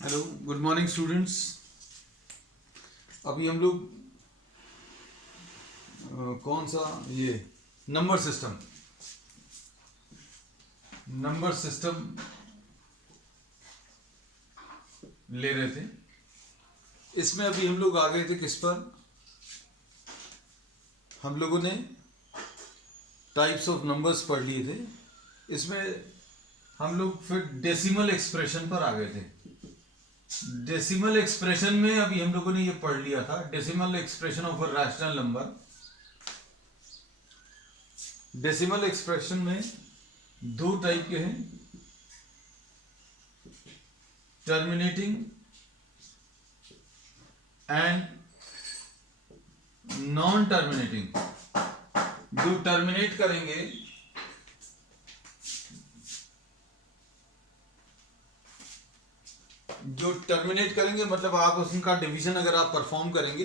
Hello, good morning students. अभी हम लोग कौन सा ये नंबर सिस्टम ले रहे थे। इसमें अभी हम लोग आ गए थे किस पर? हम लोगों ने टाइप्स ऑफ नंबर्स पढ़ लिए थे। इसमें हम लोग फिर डेसिमल एक्सप्रेशन पर आ गए थे। डेसिमल एक्सप्रेशन में अभी हम लोगों ने ये पढ़ लिया था, decimal expression of a rational number. Decimal expression में दो टाइप के हैं, टर्मिनेटिंग एंड नॉन टर्मिनेटिंग। जो टर्मिनेट करेंगे मतलब आप उनका डिवीजन अगर आप परफॉर्म करेंगे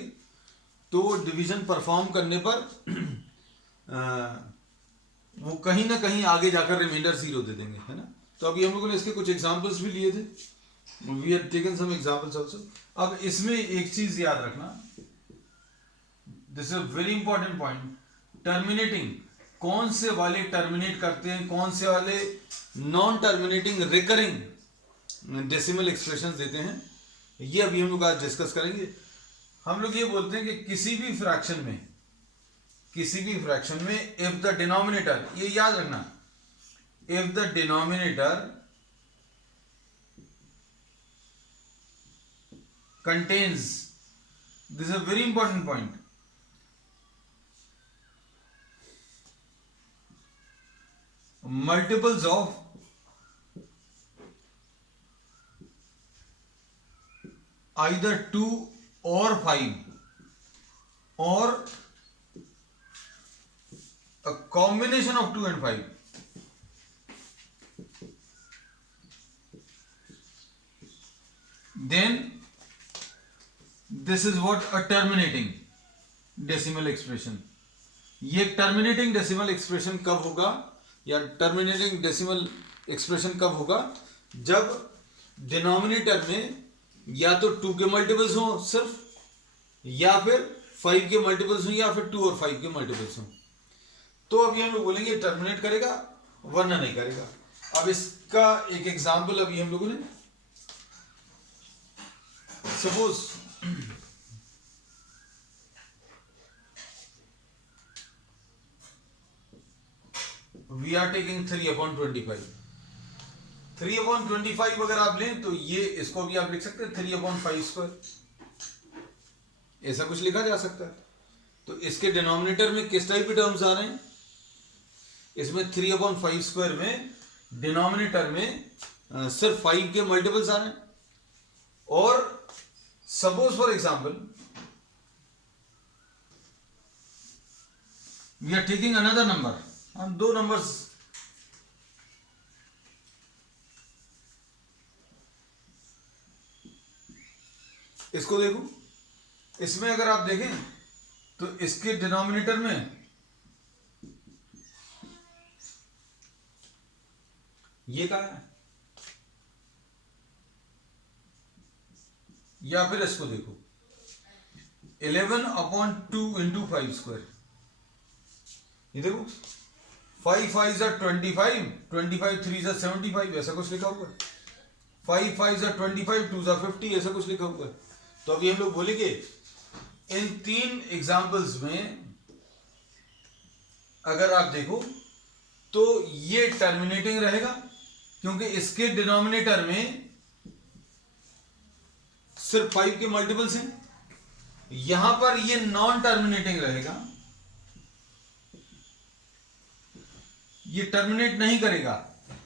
तो डिवीजन परफॉर्म करने पर वो कहीं ना कहीं आगे जाकर रिमाइंडर 0 दे देंगे, है ना। तो अभी हम लोगों ने इसके कुछ एग्जांपल्स भी लिए थे, we have taken some examples also. अब इसमें एक चीज याद रखना, this is a very important point. Terminating कौन से वाले टर्मिनेट करते हैं, कौन से वाले non terminating recurring decimal expressions देते हैं, ये अभी हम लोग आज डिस्कस करेंगे। हम लोग ये बोलते हैं कि किसी भी फ्रैक्शन में इफ द डिनोमिनेटर, ये याद रखना, if the denominator contains, this is a very important point, multiples of either 2 or 5 or a combination of 2 and 5, then this is what a terminating decimal expression। ये terminating decimal expression कब होगा, या terminating decimal expression कब होगा? जब denominator में या तो 2 के मल्टीपल्स हो सिर्फ, या फिर 5 के मल्टीपल्स हो, या फिर 2 और 5 के मल्टीपल्स हो। तो अभी हम लोग बोलेंगे टर्मिनेट करेगा वरना नहीं करेगा। अब इसका एक एग्जांपल अभी हम लोगों ने, सपोज वी आर टेकिंग 3/25। 3/25 अगर आप लें तो ये इसको भी आप लिख सकते हैं 3/5², ऐसा कुछ लिखा जा सकता है। तो इसके डिनोमिनेटर में किस टाइप के टर्म्स आ रहे हैं? इसमें 3/5² में डिनोमिनेटर में सिर्फ 5 के मल्टीपल्स आ रहे हैं। और suppose for example we are taking another number, हम दो नंबर्स, इसको देखो, इसमें अगर आप देखें तो इसके डिनोमिनेटर में ये क्या है, या फिर इसको देखो 11/2 × 5²। ये देखो 5 5s are 25, 25 3s are 75, ऐसा कुछ लिखा हुआ है। 5 5s are 25, 2s are 50, ऐसा कुछ लिखा हुआ है। तो अभी हम लोग बोलेंगे इन तीन एग्जाम्पल्स में अगर आप देखो तो ये टर्मिनेटिंग रहेगा, क्योंकि इसके डिनोमिनेटर में सिर्फ 5 के मल्टीपल्स हैं। यहां पर ये नॉन टर्मिनेटिंग रहेगा, ये टर्मिनेट नहीं करेगा।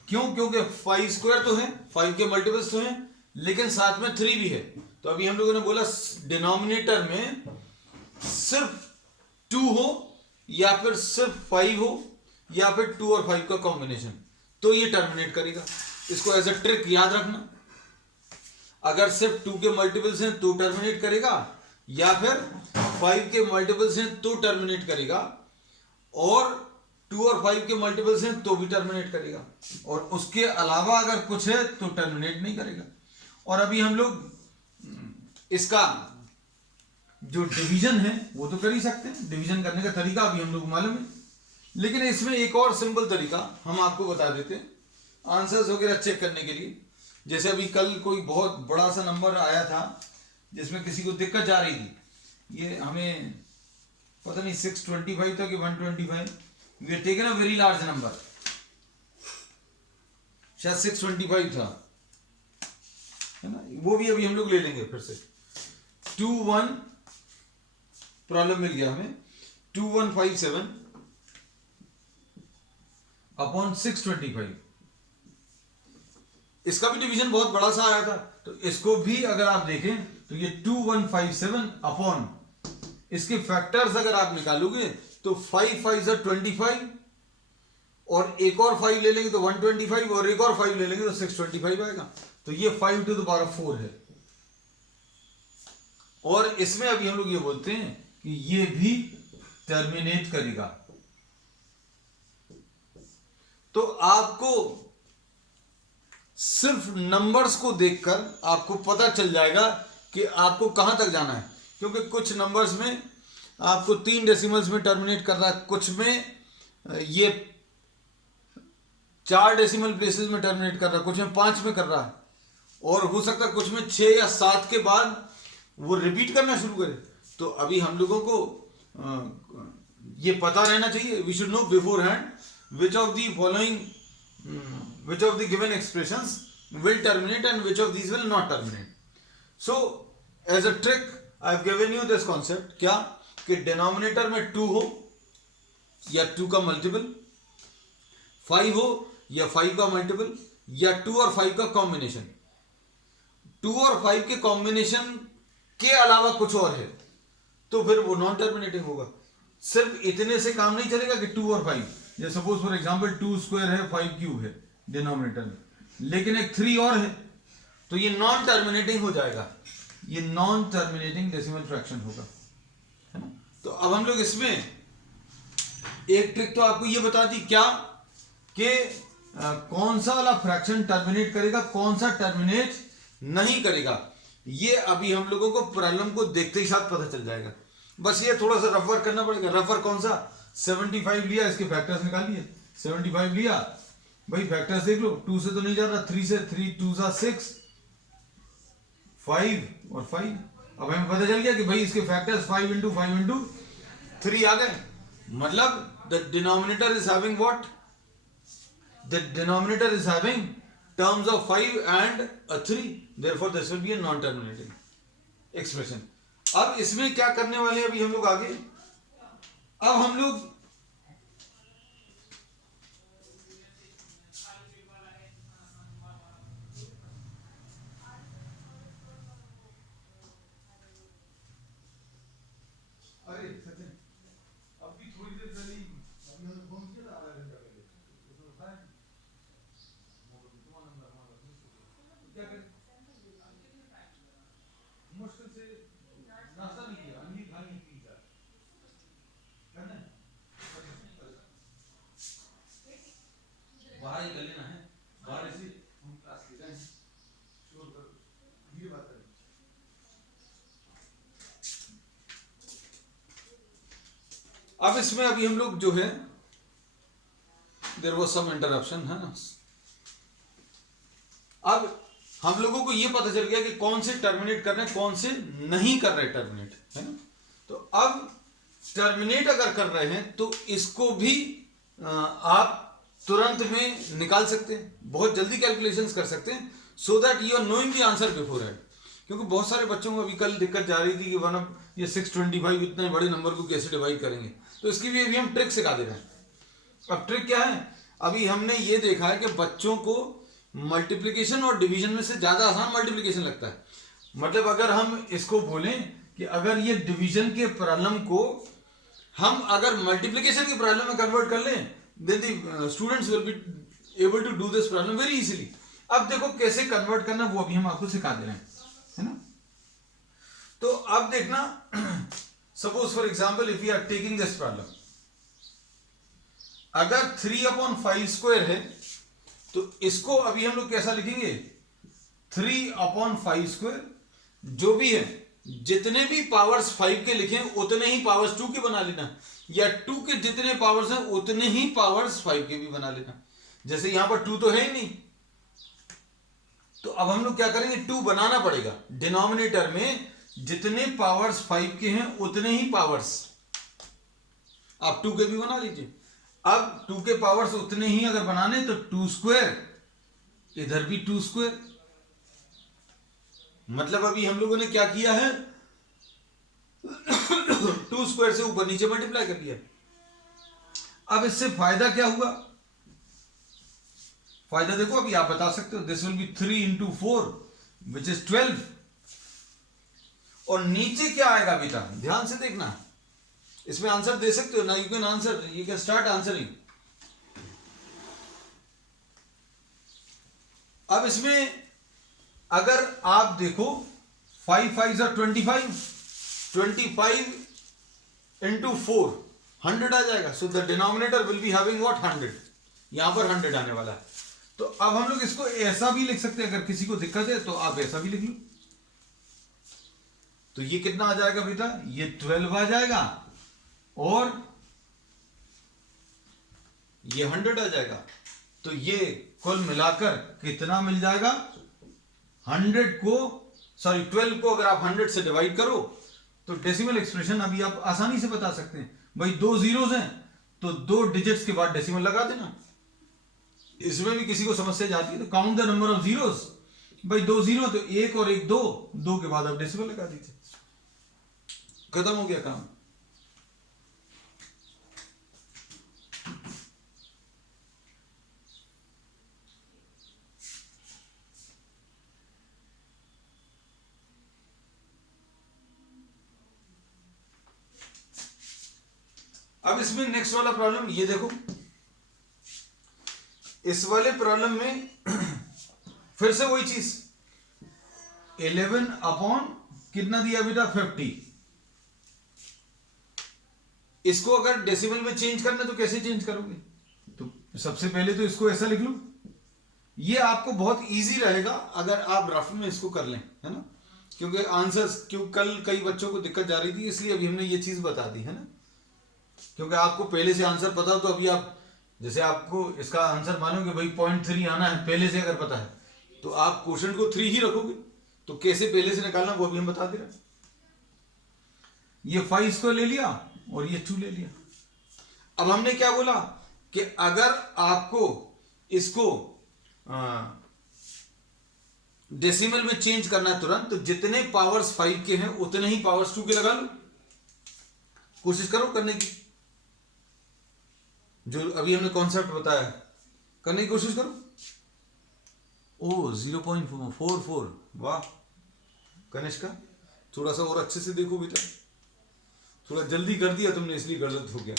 क्यों? क्योंकि 5² तो है, 5 के मल्टीपल्स तो हैं, लेकिन साथ में 3 भी है। तो अभी हम लोगों ने बोला डिनोमिनेटर में सिर्फ 2 हो, या फिर सिर्फ 5 हो, या फिर 2 और 5 का कॉम्बिनेशन, तो ये टर्मिनेट करेगा। इसको एज अ ट्रिक याद रखना, अगर सिर्फ 2 के मल्टीपल्स हैं तो टर्मिनेट करेगा, या फिर 5 के मल्टीपल्स हैं तो टर्मिनेट करेगा, और 2 और 5 के मल्टीपल्स हैं तो भी टर्मिनेट करेगा, और उसके अलावा अगर कुछ है तो टर्मिनेट नहीं करेगा। और अभी हम लोग इसका जो डिवीजन है वो तो कर ही सकते हैं, डिवीजन करने का तरीका अभी हम लोग को मालूम है, लेकिन इसमें एक और सिंपल तरीका हम आपको बता देते हैं आंसर्स वगैरह चेक करने के लिए। जैसे अभी कल कोई बहुत बड़ा सा नंबर आया था जिसमें किसी को दिक्कत जा रही थी, ये हमें पता नहीं 625 था कि 125, we have taken a very large number, शायद 625 था, है ना, वो भी अभी हम लोग ले लेंगे फिर से। 21 प्रॉब्लम मिल गया हमें, 2157 अपॉन 625, इसका भी डिवीजन बहुत बड़ा सा आया था, तो इसको भी अगर आप देखें तो ये 2157 अपॉन इसके फैक्टर्स अगर आप निकालोगे तो 5 5 25 और एक और 5 ले लेंगे तो 125 और एक और 5 ले लेंगे तो 625 आएगा, तो ये 5 टू द पावर 4 है। और इसमें अभी हम लोग ये बोलते हैं कि ये भी टर्मिनेट करेगा। तो आपको सिर्फ नंबर्स को देखकर आपको पता चल जाएगा कि आपको कहां तक जाना है, क्योंकि कुछ नंबर्स में आपको 3 डेसिमल्स में टर्मिनेट कर रहा है, कुछ में ये 4 डेसिमल प्लेसेस में टर्मिनेट कर रहा है, कुछ में 5 में कर रहा है, और हो सकता है कुछ में 6 या 7 के बाद वो रिपीट करना शुरू करे। तो अभी हम लोगों को ये पता रहना चाहिए, we should know beforehand which of the following which of the given expressions will terminate and which of these will not terminate. So as a trick I have given you this concept, क्या कि denominator में 2 हो या 2 का multiple, 5 हो या 5 का multiple, या 2 और 5 का कॉम्बिनेशन, 2 और 5 के कॉम्बिनेशन के अलावा कुछ और है तो फिर वो नॉन टर्मिनेटिंग होगा। सिर्फ इतने से काम नहीं चलेगा कि 2 और 5, जैसे सपोज फॉर एग्जांपल 2 स्क्वायर है 5 क्यूब है डिनोमिनेटर में, लेकिन एक 3 और है तो ये नॉन टर्मिनेटिंग हो जाएगा, ये नॉन टर्मिनेटिंग डेसिमल फ्रैक्शन होगा, है ना। तो अब हम लोग इसमें एक ट्रिक तो आपको ये बता दी क्या कि कौन सा वाला फ्रैक्शन टर्मिनेट करेगा, कौन सा टर्मिनेट नहीं करेगा, ये अभी हम लोगों को प्रॉब्लम को देखते ही साथ पता चल जाएगा। बस ये थोड़ा सा रफ वर्क करना पड़ेगा। रफ वर्क कौन सा, 75 लिया, इसके फैक्टर्स निकाल लिए, 75 लिया भाई, फैक्टर्स देख लो, 2 से तो नहीं जा रहा, 3 से, 3 2 6, 5 और 5, अब हमें पता चल गया कि भाई इसके फैक्टर्स 5 इंटू 5 इंटू 3 आ गए, मतलब the denominator is having what, the denominator is having terms of 5 and a 3, therefore this will be a non terminating expression। अब इसमें क्या करने वाले हैं अभी हम लोग आगे, अब हम लोग अरे सचिन अभी थोड़ी देर पहले हमने फोन किया था, आधा घंटा पहले, उसने उठाया क्या करें, मुश्किल से नाश्ता नहीं किया, अंडी खानी पी था, करना है बाहर ही कर लेना है, बाहर ऐसे हम क्लास ले रहे हैं, शोर करो, धीरे बात करें। अब इसमें अभी हम लोग जो है देयर वाज सम इंटरप्शन, है ना। अब हम लोगों को ये पता चल गया कि कौन से टर्मिनेट कर रहे हैं, कौन से नहीं कर रहे टर्मिनेट, है ना। तो अब टर्मिनेट अगर कर रहे हैं तो इसको भी आप तुरंत में निकाल सकते हैं, बहुत जल्दी कैलकुलेशंस कर सकते हैं, so that you are knowing the answer beforehand. क्योंकि बहुत सारे बच्चों को अभी कल दिक्कत जा रही थी कि वन ऑफ ये 625 इतने बड़े नंबर को कैसे डिवाइड करेंगे, तो इसकी भी अभी हम ट्रिक सिखा दे रहे हैं। अब ट्रिक क्या है, अभी हमने ये देखा है कि बच्चों को मल्टीप्लिकेशन और डिवीजन में से ज्यादा आसान मल्टीप्लिकेशन लगता है। मतलब अगर हम इसको बोलें कि अगर ये डिवीजन के प्रॉब्लम को हम अगर मल्टीप्लिकेशन के प्रॉब्लम में कन्वर्ट कर लें, then the students will be able to do this problem very easily। अब देखो कैसे कन्वर्ट करना वो अभी हम आपको सिखा दे रहे हैं, है ना। तो अब देखना, suppose for example if you are taking this problem, अगर 3/5 स्क्वायर है तो इसको अभी हम लोग कैसा लिखेंगे, 3/5 जो भी है, जितने भी पावर्स 5 के लिखे उतने ही पावर्स 2 के बना लेना, या 2 के जितने पावर्स हैं उतने ही पावर्स 5 के भी बना लेना। जैसे यहां पर 2 तो है ही नहीं, तो अब हम लोग क्या करेंगे, 2 बनाना पड़ेगा। डिनोमिनेटर में जितने पावर्स 5 के हैं उतने ही पावर्स आप 2 के भी बना लीजिए। अब 2 के पावर्स उतने ही अगर बनाने तो 2 स्क्वायर, इधर भी 2 स्क्वायर, मतलब अभी हम लोगों ने क्या किया है 2 स्क्वायर से ऊपर नीचे मल्टीप्लाई कर दिया। अब इससे फायदा क्या हुआ, फायदा देखो अभी आप बता सकते हो, this will be 3 × 4 which is 12। और नीचे क्या आएगा बेटा, ध्यान से देखना, इसमें आंसर दे सकते हो ना, you can answer, you can start answering. अब इसमें अगर आप देखो 5 5 are 25, 25 into 4 100 आ जाएगा। So the denominator will be having what 100, यहां पर 100 आने वाला है। तो अब हम लोग इसको ऐसा भी लिख सकते हैं, अगर किसी को दिक्कत है तो आप ऐसा भी लिख लो। तो ये कितना आ जाएगा बेटा, ये 12 आ जाएगा और ये 100 आ जाएगा। तो ये कुल मिलाकर कितना मिल जाएगा, 100 को, सॉरी 12 को अगर आप 100 से डिवाइड करो तो डेसिमल एक्सप्रेशन अभी आप आसानी से बता सकते हैं। भाई 2 जीरोस हैं तो 2 डिजिट्स के बाद डेसिमल लगा देना। इसमें भी किसी को समस्या जाती है तो count the number of zeros, भाई 2 जीरो तो 1 और 1 2, 2 के बाद आप डेसिमल लगा दीजिए, खत्म हो गया काम। अब इसमें नेक्स्ट वाला प्रॉब्लम ये देखो, इस वाले प्रॉब्लम में फिर से वही चीज, 11 अपॉन कितना दिया बेटा 50। इसको अगर डेसिमल में चेंज करना तो कैसे चेंज करोगे, तो सबसे पहले तो इसको ऐसा लिख लो। ये आपको बहुत इजी रहेगा अगर आप रफ में इसको कर लें, है ना, क्योंकि आंसर्स, क्यों कल कई बच्चों को दिक्कत जा रही थी इसलिए अभी हमने ये चीज बता दी, है ना। क्योंकि आपको पहले से आंसर पता हो तो अभी आप, जैसे आपको इसका आंसर मानो कि भाई 0.3 आना है, पहले से अगर पता है तो आप क्वेश्चन को 3 ही रखोगे, तो कैसे पहले से निकालना वो अभी हम बता दे रहे हैं। ये 5 को ले लिया और ये 2 ले लिया। अब हमने क्या बोला कि अगर आपको इसको डेसिमल में चेंज करना है तुरंत, तो जितने पावर्स 5 के हैं उतने ही पावर्स 2 के लगा लो, कोशिश करो करने की, जो अभी हमने कॉन्सेप्ट बताया करने की कोशिश करो। ओ 0.44, वाह कनिष्का, थोड़ा सा और अच्छे से देखो बेटा, थोड़ा जल्दी कर दिया तुमने इसलिए गलत हो गया।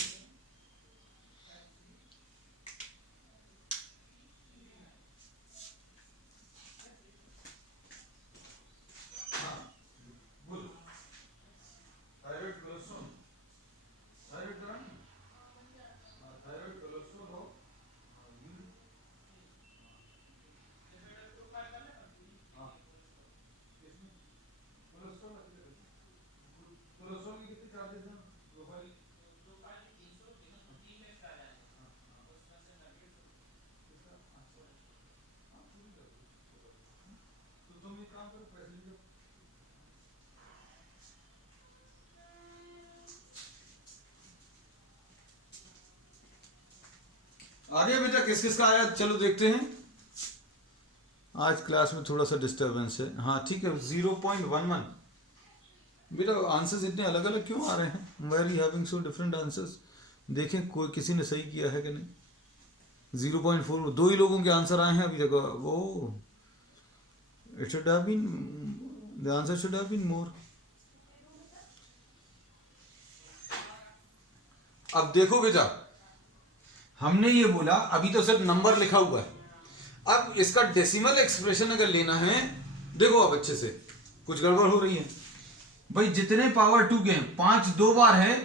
आ गया बेटा, किस किस का आया, चलो देखते हैं। आज क्लास में थोड़ा सा डिस्टरबेंस है, हाँ ठीक है। 0.11 बेटा, आंसर्स इतने अलग अलग क्यों आ रहे हैं, why are you having so different answers. देखें कोई किसी ने सही किया है कि नहीं। 0.4, 2 ही लोगों के आंसर आए हैं अभी तक। वो it should have been, the answer should have been more. अब देखो बेटा, हमने ये बोला अभी तो सिर्फ नंबर लिखा हुआ है, अब इसका डेसिमल एक्सप्रेशन अगर लेना है, देखो अब अच्छे से, कुछ गड़बड़ हो रही है भाई। जितने पावर 2 के हैं, 5 2 बार है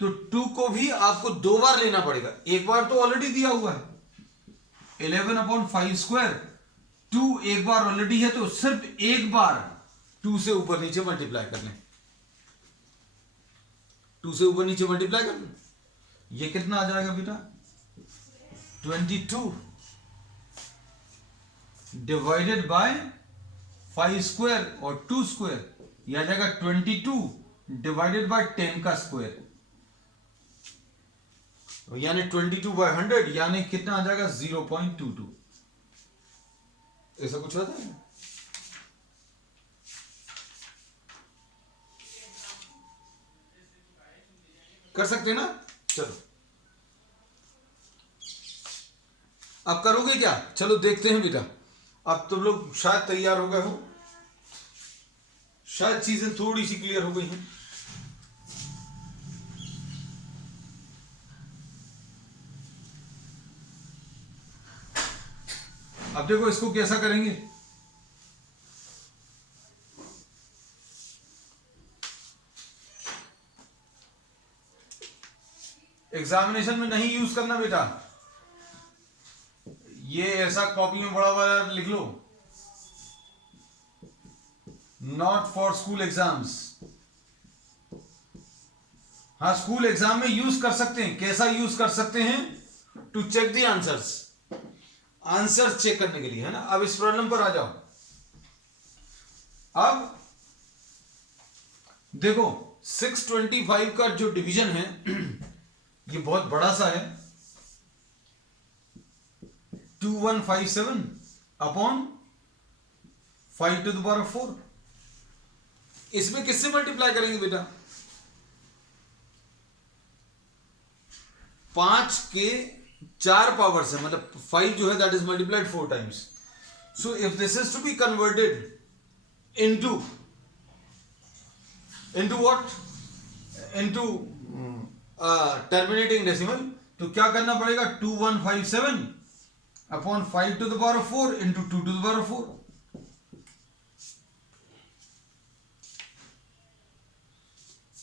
तो 2 को भी आपको 2 बार लेना पड़ेगा। एक बार तो ऑलरेडी दिया हुआ है 11/5 स्क्वायर, 2 एक बार ऑलरेडी है तो सिर्फ एक बार 2 से ऊपर नीचे मल्टीप्लाई कर लें, 2 से ऊपर नीचे मल्टीप्लाई कर लें। ये कितना आ जाएगा बेटा? 22 डिवाइडेड बाय 5 स्क्वायर और 2 स्क्वायर, यह आ जाएगा 22 डिवाइडेड बाय 10 का स्क्वायर, यानी 22 बाय 100, यानी कितना आ जाएगा? 0.22। ऐसा कुछ आता है? कर सकते हैं ना? चलो अब करोगे क्या? चलो देखते हैं बेटा। अब तुम लोग शायद तैयार हो गए हो, शायद चीजें थोड़ी सी क्लियर हो गई हैं। अब देखो इसको कैसा करेंगे। एग्जामिनेशन में नहीं यूज करना बेटा, ये ऐसा कॉपी में बड़ा बड़ा लिख लो, नॉट फॉर स्कूल एग्जाम्स। हाँ, स्कूल एग्जाम में यूज कर सकते हैं। कैसा यूज कर सकते हैं? To check the answers, answer check करने के लिए, है ना। अब इस प्रॉब्लम पर आ जाओ। अब देखो 625 का जो डिवीजन है ये बहुत बड़ा सा है, 2157 अपॉन 5 टू द पावर 4। इसमें किससे मल्टीप्लाई करेंगे बेटा? 5 के 4 पावर से, मतलब 5 जो है that is multiplied 4 times. So if this is to be converted into what? Into terminating decimal, तो क्या करना पड़ेगा? 2157 upon 5 to the power 4 into 2 to the power 4।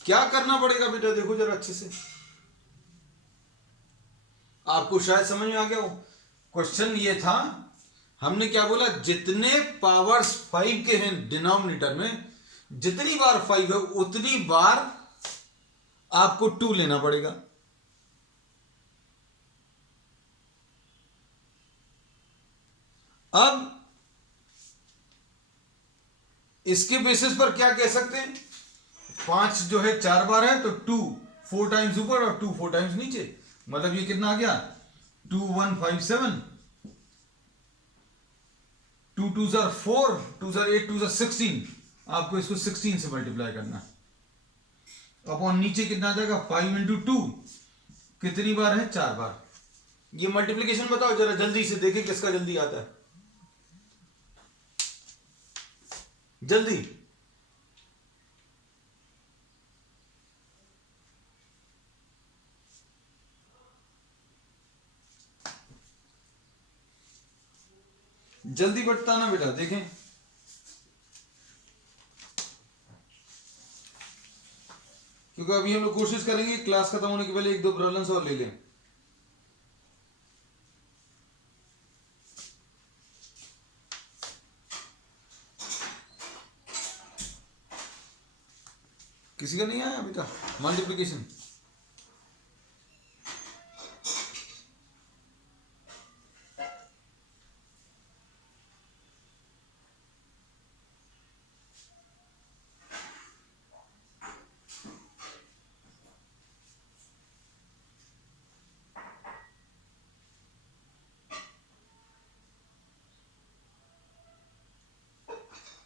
क्या करना पड़ेगा बेटा? देखो जरा अच्छे से, आपको शायद समझ में आ गया हो। क्वेश्चन ये था, हमने क्या बोला? जितने पावर्स 5 के हैं डिनोमिनेटर में, जितनी बार 5 है उतनी बार आपको 2 लेना पड़ेगा। अब इसके बेसिस पर क्या कह सकते हैं? 5 जो है 4 बार है तो 2 4 टाइम्स ऊपर और 2 4 टाइम्स नीचे, मतलब ये कितना आ गया? 2157, 2 2 जार 4, 2 जार 8, 2 जार 16। आपको इसको 16 से मल्टीप्लाई करना है। अपॉन नीचे कितना आ जाएगा? 5 इंटू 2, कितनी बार है? 4 बार। ये मल्टीप्लीकेशन बताओ जरा जल्दी से, देखें किसका जल्दी आता है, जल्दी। जल्दी बढ़ता ना बेटा, देखें। क्योंकि अभी हम लोग कोशिश करेंगे क्लास खत्म होने के पहले 1-2 प्रॉब्लम्स और ले लें। किसी का नहीं आया बेटा मल्टीप्लिकेशन?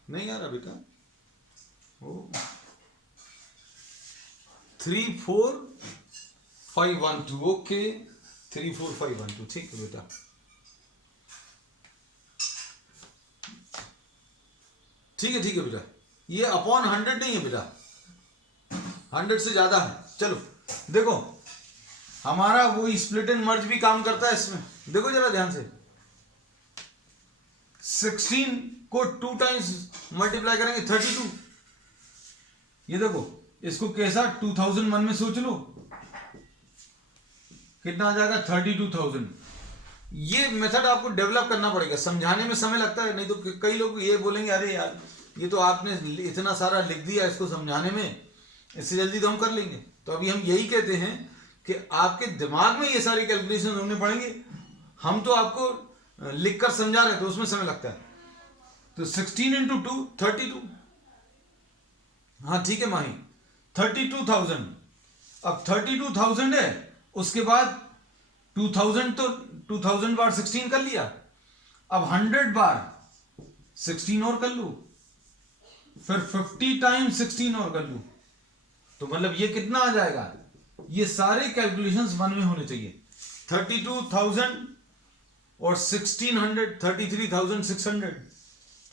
नहीं आ रहा बेटा? ओ 3 4 5 1 2, ओके 3 4 5 1 2, ठीक है बेटा। ठीक है बेटा, ये अपॉन 100 नहीं है बेटा, 100 से ज्यादा है। चलो देखो, हमारा वो स्प्लिट एंड मर्ज भी काम करता है इसमें। देखो जरा ध्यान से, 16 को 2 टाइम्स मल्टीप्लाई करेंगे 32। ये देखो इसको कैसा 2001 में सोच लो, कितना आ जाएगा? 32,000। ये मेथड आपको डेवलप करना पड़ेगा, समझाने में समय लगता है, नहीं तो कई लोग ये बोलेंगे अरे यार ये तो आपने इतना सारा लिख दिया इसको समझाने में, इससे जल्दी तो हम कर लेंगे। तो अभी हम यही कहते हैं कि आपके दिमाग में ये सारी कैलकुलेशन होने पड़ेंगे, हम तो आपको लिख कर समझा रहे हैं तो उसमें समय लगता है। तो 16 इंटू 2 32, हाँ ठीक है माही 32,000। अब 32,000 है, उसके बाद 2000 तो 2000 बार 16 कर लिया, अब 100 बार 16 और कर लूं, फिर 50 टाइम्स 16 और कर लूं, तो मतलब ये कितना आ जाएगा, ये सारे कैलकुलेशंस वन में होने चाहिए। 32,000 और 1600 33,600,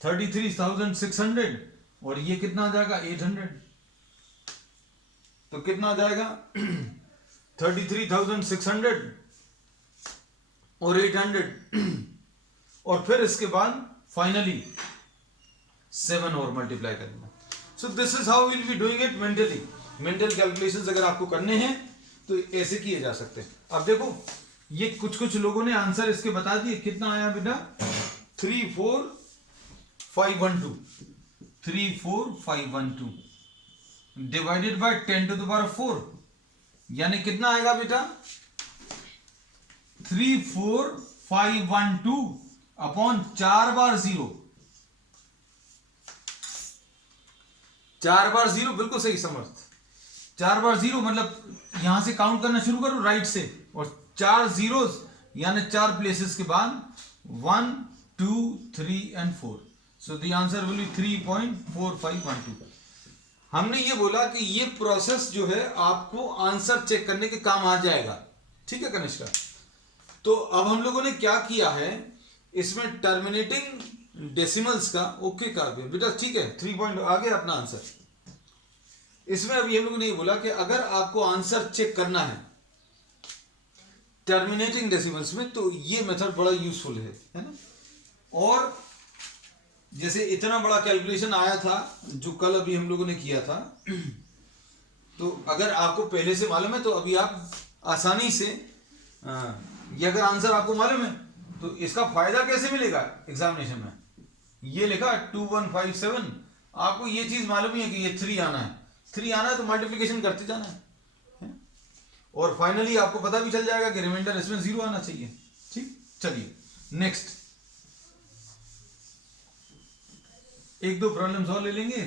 33,600 और ये कितना आ जाएगा 800, तो कितना आ जाएगा 33,600 और 800 और फिर इसके बाद फाइनली 7 और मल्टीप्लाई करना। So this is how will be doing it mentally. Mental calculations अगर आपको करने हैं तो ऐसे किए जा सकते हैं। अब देखो ये कुछ लोगों ने आंसर इसके बता दिए, कितना आया बेटा 34512, 34512 divided by 10 to the power 4, यानी कितना आएगा बेटा 34512 अपॉन 4 बार 0, 4 बार 0 बिल्कुल सही समर्थ, 4 बार 0 मतलब यहां से काउंट करना शुरू करो राइट से, और 4 जीरोस यानी 4 प्लेसेस के बाद 1 2 3 and 4, so the answer will be 3.4512। हमने ये बोला कि ये प्रोसेस जो है आपको आंसर चेक करने के काम आ जाएगा, ठीक है कनिष्का। तो अब हम लोगों ने क्या किया है, इसमें टर्मिनेटिंग डेसिमल्स का ओके कर दिया बेटा, ठीक है 3 पॉइंट आ गया अपना आंसर। इसमें अभी हम लोगों ने ये बोला कि अगर आपको आंसर चेक करना है टर्मिनेटिंग डेसिमल्स में तो ये मेथड बड़ा यूजफुल है ना। और जैसे इतना बड़ा कैलकुलेशन आया था जो कल अभी हम लोगों ने किया था, तो अगर आपको पहले से मालूम है तो अभी आप आसानी से ये अगर आंसर आपको मालूम है तो इसका फायदा कैसे मिलेगा एग्जामिनेशन में, ये लिखा 2157, आपको ये चीज मालूम ही है कि ये 3 आना है, 3 आना है तो मल्टीप्लिकेशन करते जाना है, और फाइनली आपको पता भी चल जाएगा कि रिमाइंडर इसमें 0 आना चाहिए। ठीक, चलिए नेक्स्ट 1-2 प्रॉब्लम्स और ले लेंगे,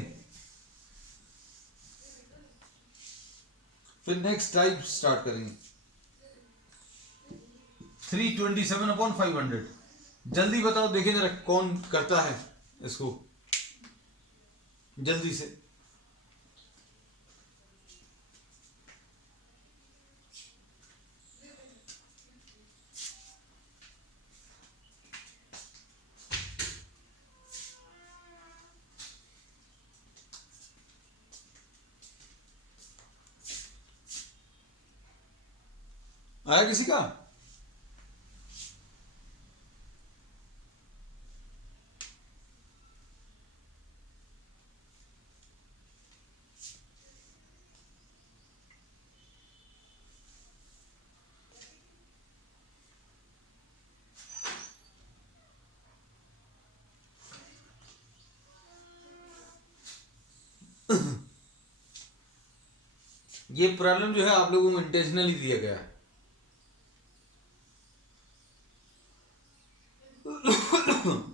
फिर नेक्स्ट टाइप स्टार्ट करेंगे। 327/500, जल्दी बताओ देखें जरा कौन करता है इसको जल्दी से। आया किसी का? ये प्रॉब्लम जो है आप लोगों को इंटेंशनली दिया गया है।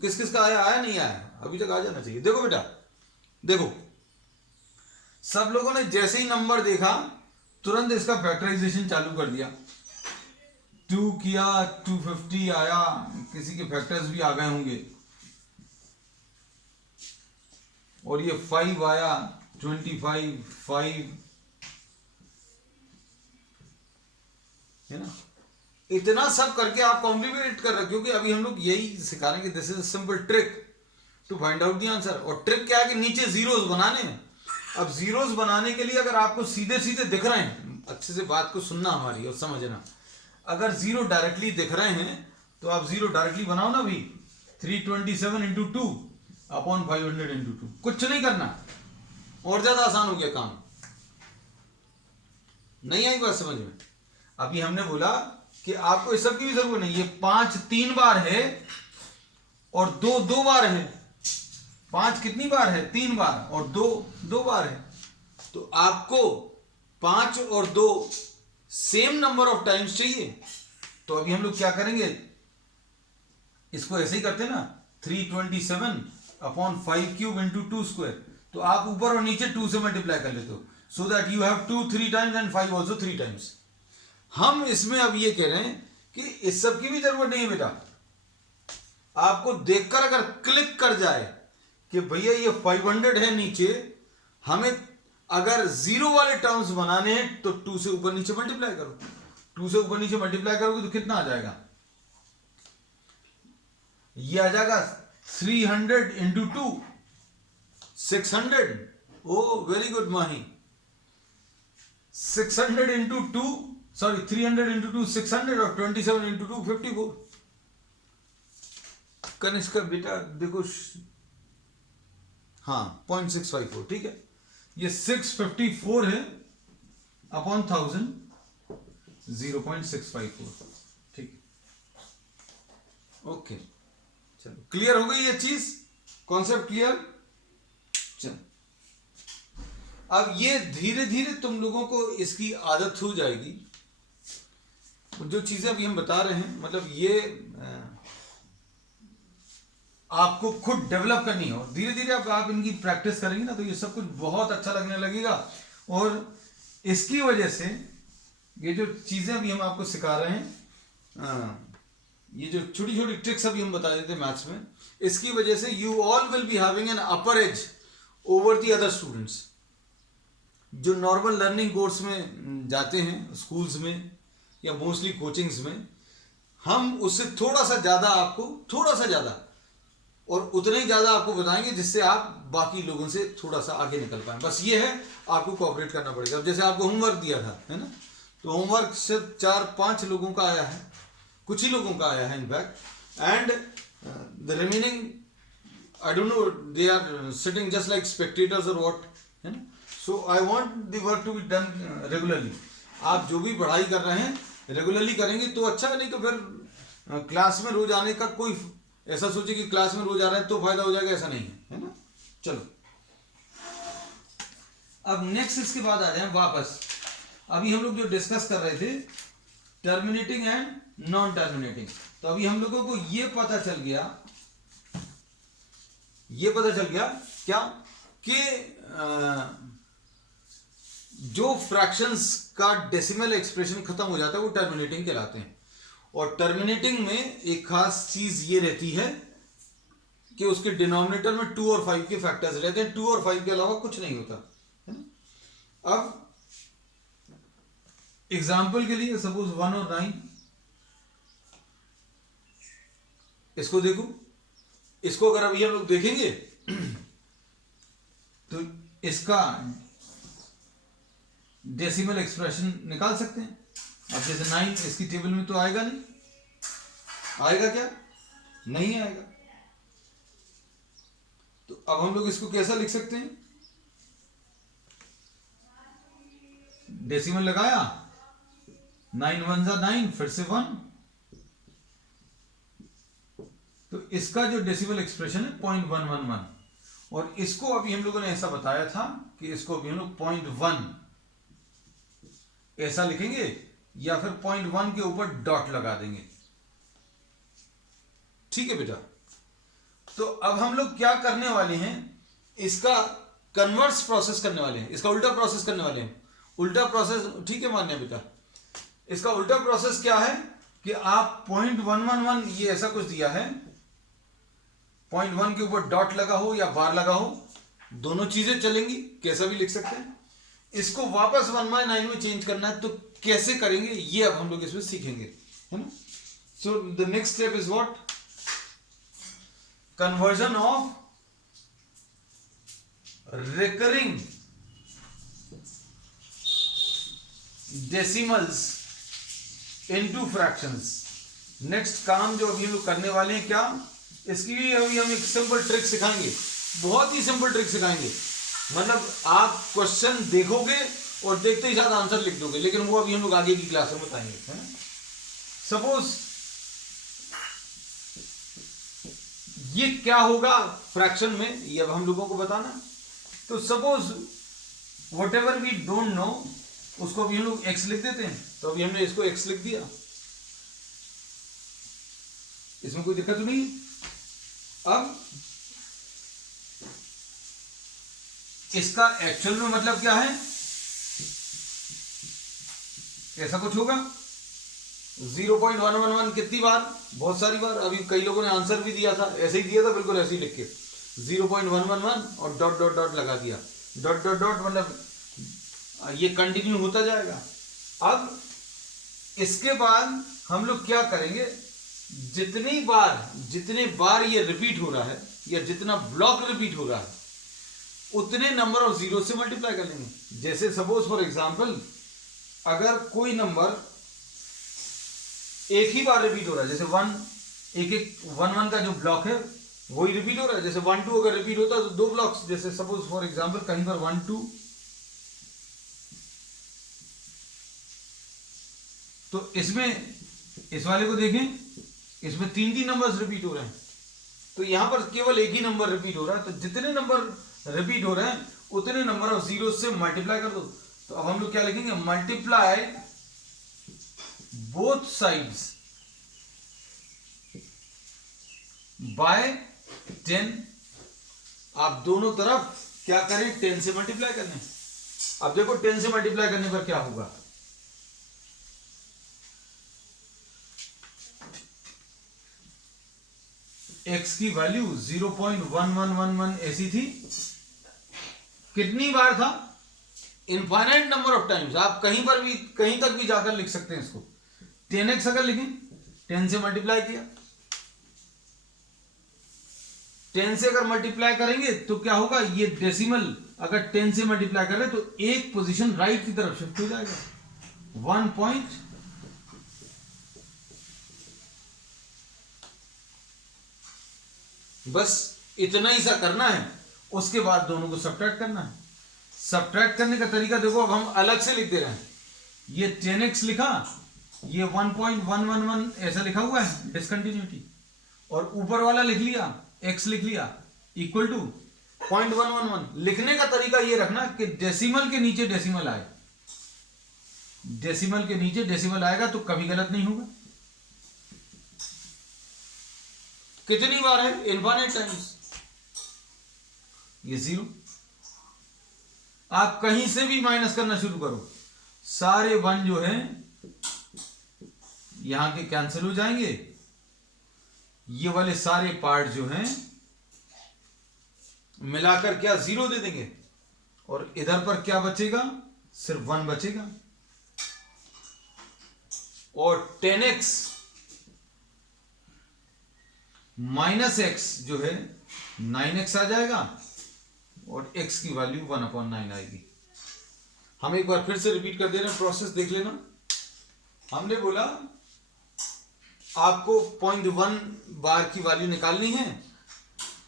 किस किस का आया, आया नहीं आया अभी तक आ जाना चाहिए। देखो बेटा, देखो सब लोगों ने जैसे ही नंबर देखा तुरंत इसका फैक्टराइजेशन चालू कर दिया, 2 किया 250 आया, किसी के फैक्टर्स भी आ गए होंगे, और ये 5 आया 25 5 है ना। इतना सब करके आप कॉम्प्लीमेंट कर रहे हो, क्योंकि अभी हम लोग यही सिखा रहे हैं कि this is simple trick to find out the answer. और ट्रिक क्या है कि नीचे जीरोस बनाने हैं। अब जीरोस बनाने के लिए अगर आपको सीधे सीधे दिख रहे हैं, अच्छे से बात को सुनना हमारी और समझना, अगर जीरो डायरेक्टली दिख रहे हैं तो आप जीरो डायरेक्टली बनाओ ना भी, 327 इंटू 2 अपॉन 500 इंटू 2, कुछ नहीं करना, और ज्यादा आसान हो गया काम। नहीं आई बात समझ में? अभी हमने बोला कि आपको इस सब की भी जरूरत नहीं। ये 5 3 बार है और 2 2 बार है। 5 कितनी बार है? 3 बार, और 2 2 बार है। तो आपको 5 और 2 सेम नंबर ऑफ टाइम्स चाहिए। तो अभी हम लोग क्या करेंगे, इसको ऐसे ही करते हैं ना, 327 अपॉन 5 क्यूब इंटू 2 स्क्वायर। तो आप ऊपर और नीचे 2 से मल्टीप्लाई कर लेते हो, सो that you have 2 3 times and 5 also 3 times. हम इसमें अब ये कह रहे हैं कि इस सब की भी जरूरत नहीं है बेटा। आपको देखकर अगर क्लिक कर जाए कि भैया ये 500 है नीचे, हमें अगर जीरो वाले टर्म्स बनाने हैं तो 2 से ऊपर नीचे मल्टीप्लाई करो। 2 से ऊपर नीचे मल्टीप्लाई करोगे तो कितना आ जाएगा? ये आ जाएगा 300 इंटू 2 600। ओ वेरी गुड माही। 600 इंटू 2 सॉरी 300 इंटू 2 600 और 27 इंटू 2 54। कनिष्क का बेटा देखो, हाँ 0.654, ठीक है। ये 654 है अपॉन 1000 0.654, ठीक है। ओके चलो, क्लियर हो गई ये चीज, कॉन्सेप्ट क्लियर। चलो अब ये धीरे धीरे तुम लोगों को इसकी आदत हो जाएगी। जो चीजें अभी हम बता रहे हैं, मतलब ये आपको खुद डेवलप करनी है, और धीरे धीरे आप इनकी प्रैक्टिस करेंगे ना तो ये सब कुछ बहुत अच्छा लगने लगेगा। और इसकी वजह से ये जो चीजें अभी हम आपको सिखा रहे हैं, ये जो छोटी छोटी ट्रिक्स अभी हम बता देते हैं मैथ्स में, इसकी वजह से you all will be having an upper as over the other students जो नॉर्मल लर्निंग कोर्स में जाते हैं स्कूल्स में या मोस्टली कोचिंग्स में। हम उससे थोड़ा सा ज़्यादा आपको, थोड़ा सा ज़्यादा और उतना ही ज़्यादा आपको बताएंगे जिससे आप बाकी लोगों से थोड़ा सा आगे निकल पाएं। बस ये है, आपको कोऑपरेट करना पड़ेगा। अब जैसे आपको होमवर्क दिया था, है ना, तो होमवर्क सिर्फ 4-5 लोगों का आया है, कुछ ही लोगों का आया है in fact, and the remaining I don't know, they are sitting just like spectators और व्हाट, है ना। So I want the work to be done regularly. आप जो भी पढ़ाई कर रहे हैं रेगुलरली करेंगे तो अच्छा है, नहीं तो फिर क्लास में रोज आने का कोई, ऐसा सोचे कि क्लास में रोज आ रहे हैं तो फायदा हो जाएगा, ऐसा नहीं है ना। चलो अब नेक्स्ट इसके बाद आ जाए वापस। अभी हम लोग जो डिस्कस कर रहे थे टर्मिनेटिंग एंड नॉन टर्मिनेटिंग, तो अभी हम लोगों को ये पता चल गया क्या कि जो फ्रैक्शंस का डेसिमल एक्सप्रेशन खत्म हो जाता है वो टर्मिनेटिंग कहलाते हैं। और टर्मिनेटिंग में एक खास चीज ये रहती है कि उसके डिनोमिनेटर में 2 और 5 के फैक्टर्स रहते हैं, 2 और 5 के अलावा कुछ नहीं होता, है ना। अब एग्जाम्पल के लिए सपोज 1 और 9, इसको देखो, इसको अगर अभी हम लोग देखेंगे तो इसका डेसिमल एक्सप्रेशन निकाल सकते हैं। अब जैसे 9 इसकी टेबल में तो आएगा नहीं, आएगा क्या? नहीं आएगा। तो अब हम लोग इसको कैसा लिख सकते हैं? डेसिमल लगाया, 9 1 जा 9, फिर से 1, तो इसका जो डेसिमल एक्सप्रेशन है 0.111। और इसको अभी हम लोगों ने ऐसा बताया था कि इसको अभी हम लोग 0.1 ऐसा लिखेंगे या फिर 0.1 के ऊपर डॉट लगा देंगे, ठीक है बेटा। तो अब हम लोग क्या करने वाले हैं, इसका कन्वर्स प्रोसेस करने वाले हैं, इसका उल्टा प्रोसेस करने वाले हैं। उल्टा प्रोसेस, ठीक है मान्य बेटा। इसका उल्टा प्रोसेस क्या है कि आप 0.111 ये ऐसा कुछ दिया है, 0.1 के ऊपर डॉट लगा हो या बार लगा हो, दोनों चीजें चलेंगी, कैसा भी लिख सकते हैं। इसको वापस 1/9 में चेंज करना है तो कैसे करेंगे ये अब हम लोग इसमें सीखेंगे, है ना। So the next step is what, conversion of recurring decimals into fractions. Next काम जो अभी हम लोग करने वाले हैं, क्या, इसकी भी अभी हम एक सिंपल ट्रिक सिखाएंगे, बहुत ही सिंपल ट्रिक सिखाएंगे। मतलब आप क्वेश्चन देखोगे और देखते ही साथ आंसर लिख दोगे, लेकिन वो अभी हम लोग आगे की क्लास में बताएंगे, है ना। सपोज ये क्या होगा फ्रैक्शन में, ये अब हम लोगों को बताना। तो suppose whatever we don't know उसको भी हम लोग एक्स लिख देते हैं। तो अभी हमने इसको एक्स लिख दिया, इसमें कोई दिक्कत नहीं। अब इसका एक्चुअल में मतलब क्या है, ऐसा कुछ होगा 0.111 कितनी बार, बहुत सारी बार। अभी कई लोगों ने आंसर भी दिया था, ऐसे ही दिया था, बिल्कुल ऐसे ही लिख के 0.111 और डॉट डॉट डॉट लगा दिया। डॉट डॉट डॉट मतलब ये कंटिन्यू होता जाएगा। अब इसके बाद हम लोग क्या करेंगे, जितने बार ये रिपीट हो रहा है या जितना ब्लॉक रिपीट हो रहा है उतने नंबर ऑफ जीरो से मल्टीप्लाई कर लेंगे। जैसे सपोज फॉर एग्जांपल अगर कोई नंबर एक ही बार रिपीट हो रहा है, जैसे 1 का जो ब्लॉक है वही रिपीट हो रहा है। जैसे 1 2 अगर रिपीट होता है तो 2 ब्लॉक्स, जैसे सपोज फॉर एग्जांपल कहीं पर 1 2, तो इसमें इस वाले को देखें, इसमें 3 नंबर्स रिपीट हो रहे हैं, तो यहां पर केवल एक ही नंबर रिपीट हो रहा है। तो जितने नंबर रिपीट हो रहे हैं उतने नंबर ऑफ जीरो से मल्टीप्लाई कर दो। तो अब हम लोग क्या लिखेंगे, मल्टीप्लाई बोथ साइड्स बाय 10। आप दोनों तरफ क्या करें, 10 से मल्टीप्लाई करने। अब देखो 10 से मल्टीप्लाई करने पर क्या होगा, x की वैल्यू 0.1111 ऐसी थी, कितनी बार था, इनफाइनाइट नंबर ऑफ टाइम्स। आप कहीं पर भी कहीं तक भी जाकर लिख सकते हैं इसको। 10x अगर लिखें, 10 से मल्टीप्लाई किया, 10 से अगर मल्टीप्लाई करेंगे तो क्या होगा, ये डेसिमल अगर 10 से मल्टीप्लाई करें तो एक पोजीशन राइट की तरफ शिफ्ट हो जाएगा। 1 पॉइंट बस इतना ही सा करना है। उसके बाद दोनों को सब्ट्रैक्ट करना है। सब्ट्रैक्ट करने का तरीका देखो, अब हम अलग से लिख दे रहे हैं। ये 10x लिखा, ये 1.111 ऐसा लिखा हुआ है डिसकंटिन्यूटी, और ऊपर वाला लिख लिया x लिख लिया इक्वल टू 0.111। लिखने का तरीका ये रखना कि डेसिमल के नीचे डेसिमल आए, डेसिमल के नीचे डेसिमल आएगा तो कभी गलत नहीं होगा। कितनी बार है, इनफाइनाइट टाइम्स। ये 0, आप कहीं से भी माइनस करना शुरू करो, सारे 1 जो है यहां के कैंसिल हो जाएंगे, ये वाले सारे पार्ट जो हैं मिलाकर क्या 0 दे देंगे, और इधर पर क्या बचेगा, सिर्फ 1 बचेगा। और 10x माइनस x जो है 9x आ जाएगा, और x की वैल्यू 1/9 आएगी। हम एक बार फिर से रिपीट कर दे रहे हैं, प्रोसेस देख लेना। हमने बोला आपको 0.1 बार की वैल्यू निकालनी है।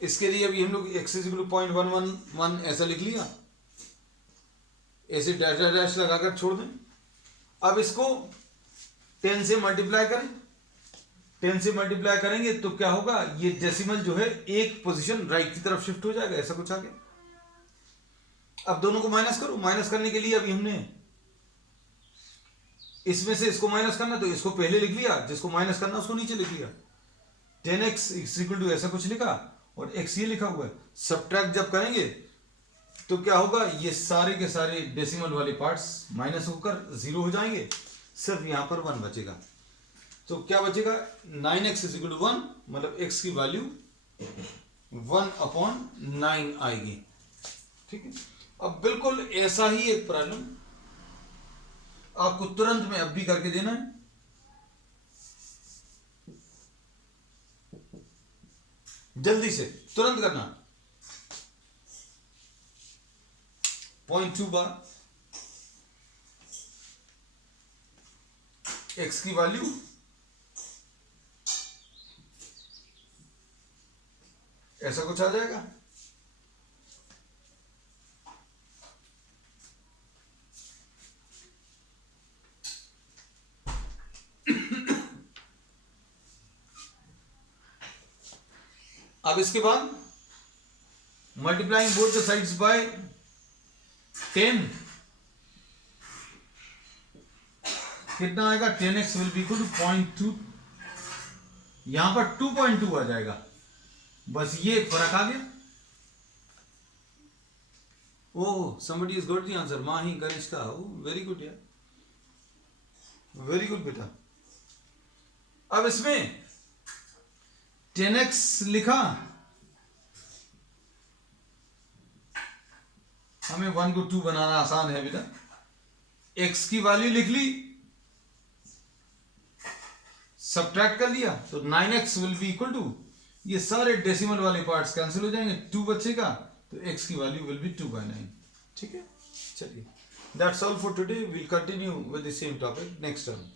इसके लिए अभी हम लोग x = 0.111 ऐसा लिख लिया, ऐसे डैश डैश डैश लगाकर छोड़ दें। अब इसको 10 से मल्टीप्लाई करें, 10 से मल्टीप्लाई करेंगे तो क्या होगा, ये डेसिमल जो है एक पोजीशन राइट की तरफ शिफ्ट हो जाएगा, ऐसा कुछ आ गया। अब दोनों को माइनस करो। माइनस करने के लिए अभी हमने इसमें से इसको माइनस करना, तो इसको पहले लिख लिया, जिसको माइनस करना उसको नीचे लिख लिया। 10x = ऐसा कुछ लिखा, और x ये लिखा हुआ है। सब्ट्रैक्ट जब करेंगे तो क्या होगा, ये सारे के सारे डेसिमल वाले पार्ट्स माइनस होकर 0 हो जाएंगे, सिर्फ यहां पर 1 बचेगा। तो क्या बचेगा, 9x = 1, मतलब x की वैल्यू 1/9 आएगी। ठीक है। अब बिल्कुल ऐसा ही एक प्रॉब्लम आपको तुरंत में अब भी करके देना है। जल्दी से तुरंत करना। 0.2 बार x की वैल्यू ऐसा कुछ आ जाएगा। अब इसके बाद multiplying both the sides by 10, कितना आएगा 10x will be equal to 0.2, यहां पर 2.2 आ जाएगा, बस ये फर्क आ गया। ओह somebody has got the answer, Mahi Kanishka, very good यार, वेरी गुड बेटा। अब इसमें 10x लिखा, हमें 1 को 2 बनाना आसान है बेटा, x की वैल्यू लिख ली, सब्ट्रैक्ट कर लिया, तो 9x will be equal to, ये सारे डेसिमल वाले पार्ट्स कैंसिल हो जाएंगे, 2 बचेगा, तो x की वैल्यू विल बी 2/9। ठीक है, चलिए, that's all for today, will continue with the same topic next time.